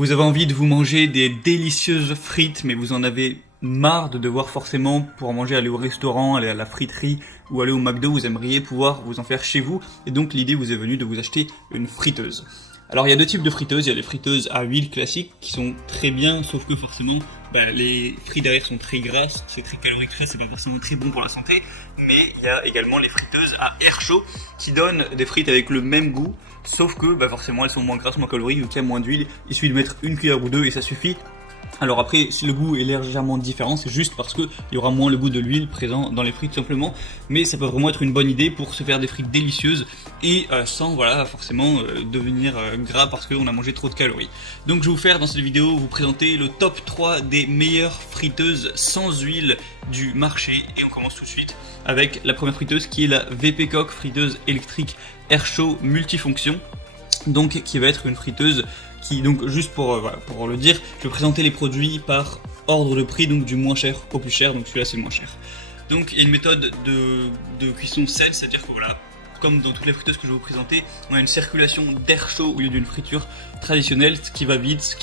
Vous avez envie de vous manger des délicieuses frites, mais vous en avez marre de devoir forcément, pour manger, aller au restaurant, aller à la friterie ou aller au McDo, vous aimeriez pouvoir vous en faire chez vous. Et donc l'idée vous est venue de vous acheter une friteuse. Alors il y a deux types de friteuses, il y a les friteuses à huile classiques qui sont très bien, sauf que forcément les frites derrière sont très grasses, c'est très calorique, c'est pas forcément très bon pour la santé. Mais il y a également les friteuses à air chaud qui donnent des frites avec le même goût, sauf que forcément elles sont moins grasses, moins caloriques, donc il y a moins d'huile, il suffit de mettre une cuillère ou deux et ça suffit. Alors après, si le goût est légèrement différent, c'est juste parce qu'il y aura moins le goût de l'huile présent dans les frites simplement, mais ça peut vraiment être une bonne idée pour se faire des frites délicieuses et sans forcément devenir gras parce qu'on a mangé trop de calories. Donc je vais vous faire dans cette vidéo vous présenter le top 3 des meilleures friteuses sans huile du marché et on commence tout de suite avec la première friteuse qui est la VP Cook friteuse électrique air chaud multifonction, donc qui va être une friteuse qui, donc juste pour le dire, je vais présenter les produits par ordre de prix, donc du moins cher au plus cher, donc celui-là c'est le moins cher. Donc il y a une méthode de cuisson saine, c'est-à-dire que comme dans toutes les friteuses que je vais vous présenter, on a une circulation d'air chaud au lieu d'une friture traditionnelle, ce qui va vite,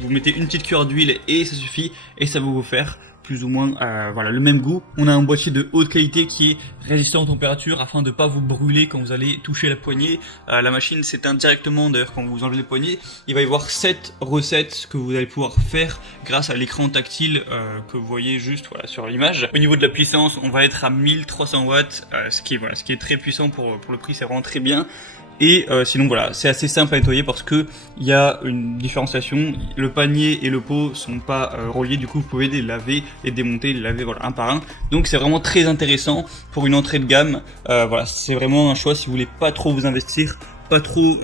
vous mettez une petite cuillère d'huile et ça suffit, et ça va vous faire plus ou moins le même goût. On a un boîtier de haute qualité qui est résistant aux températures afin de pas vous brûler quand vous allez toucher la poignée. La machine s'éteint directement d'ailleurs quand vous enlevez les poignées. Il va y avoir 7 recettes que vous allez pouvoir faire grâce à l'écran tactile que vous voyez juste sur l'image. Au niveau de la puissance, on va être à 1300 watts, ce qui est très puissant pour le prix, c'est vraiment très bien. Et sinon c'est assez simple à nettoyer parce que il y a une différenciation, le panier et le pot sont pas reliés, du coup vous pouvez les laver, les démonter, les laver un par un. Donc c'est vraiment très intéressant pour une entrée de gamme. C'est vraiment un choix si vous voulez pas trop vous investir, pas trop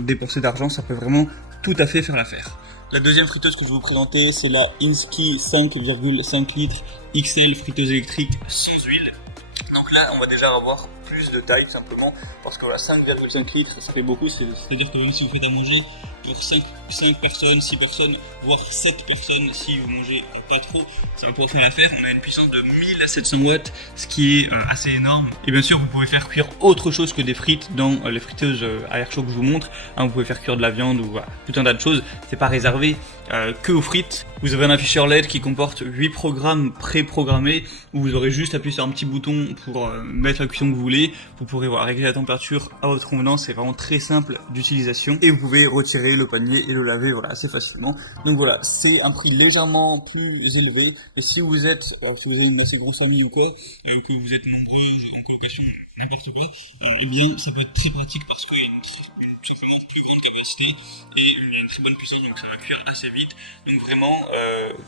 dépenser d'argent, ça peut vraiment tout à fait faire l'affaire. La deuxième friteuse que je vais vous présenter, c'est la Insky 5,5 litres XL friteuse électrique sans huile. Donc là, on va déjà avoir plus de taille simplement parce que 5,5 litres, ça fait beaucoup, c'est-à-dire que même si vous faites à manger pour 5 personnes, 6 personnes, voire 7 personnes, si vous mangez pas trop, ça va pouvoir faire l'affaire. On a une puissance de 1000 à 700 watts, ce qui est assez énorme. Et bien sûr, vous pouvez faire cuire autre chose que des frites dans les friteuses à air chaud que je vous montre. Vous pouvez faire cuire de la viande ou tout un tas de choses. C'est pas réservé que aux frites. Vous avez un afficheur LED qui comporte 8 programmes pré-programmés où vous aurez juste appuyé sur un petit bouton pour mettre la cuisson que vous voulez. Vous pourrez régler la température à votre convenance, c'est vraiment très simple d'utilisation et vous pouvez retirer le panier et le laver assez facilement. Donc c'est un prix légèrement plus élevé. Et si vous avez une assez grosse famille ou quoi, que vous êtes nombreux en colocation, n'importe quoi, eh bien ça peut être très pratique parce qu'il y a une plus grande capacité et il y a une très bonne puissance, donc ça va cuire assez vite. Donc vraiment,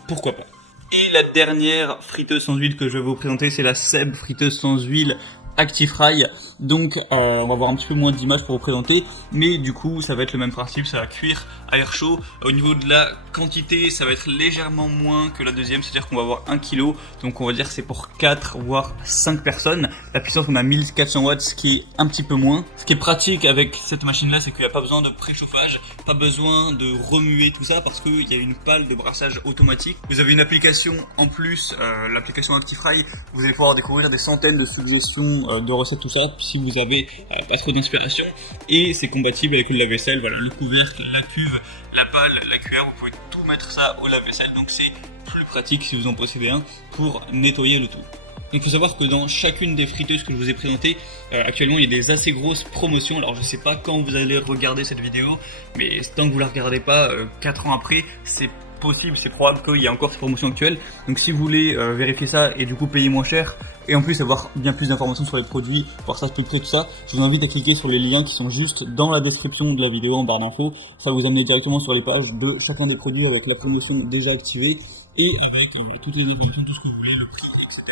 pourquoi pas. Et la dernière friteuse sans huile que je vais vous présenter, c'est la Seb friteuse sans huile ActiFry. Donc on va voir un petit peu moins d'images pour vous présenter, mais du coup ça va être le même principe, ça va cuire à air chaud. Au niveau de la quantité, ça va être légèrement moins que la deuxième, c'est-à-dire qu'on va avoir 1 kg, donc on va dire que c'est pour 4 voire 5 personnes. La puissance, on a 1400 watts, ce qui est un petit peu moins. Ce qui est pratique avec cette machine là, c'est qu'il n'y a pas besoin de préchauffage, pas besoin de remuer tout ça parce qu'il y a une pale de brassage automatique. Vous avez une application en plus, l'application ActiFry, vous allez pouvoir découvrir des centaines de suggestions de recettes, tout ça, si vous avez pas trop d'inspiration, et c'est compatible avec le lave-vaisselle, le couvercle, la cuve, la pale, la cuillère, vous pouvez tout mettre ça au lave-vaisselle, donc c'est plus pratique si vous en possédez un pour nettoyer le tout. Donc il faut savoir que dans chacune des friteuses que je vous ai présentées, actuellement il y a des assez grosses promotions. Alors je sais pas quand vous allez regarder cette vidéo, mais tant que vous la regardez pas 4 ans après, c'est possible, c'est probable qu'il y ait encore ces promotions actuelles. Donc si vous voulez vérifier ça et du coup payer moins cher et en plus avoir bien plus d'informations sur les produits, voir ça à peu près tout ça, je vous invite à cliquer sur les liens qui sont juste dans la description de la vidéo en barre d'infos. Ça va vous amener directement sur les pages de chacun des produits avec la promotion déjà activée et avec toutes les informations, tout ce que vous voulez, le prix, etc.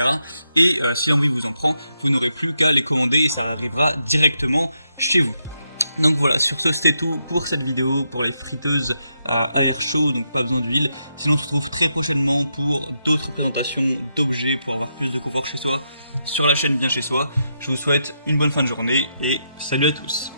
Et si on vous apprend, vous n'aurez plus qu'à les commander et ça arrivera directement chez vous. Donc voilà, sur ce c'était tout pour cette vidéo, pour les friteuses à air chaud, donc pas besoin d'huile. Sinon on se retrouve très prochainement pour d'autres présentations d'objets pour avoir plus de confort chez soi, sur la chaîne Bien Chez Soi. Je vous souhaite une bonne fin de journée et salut à tous.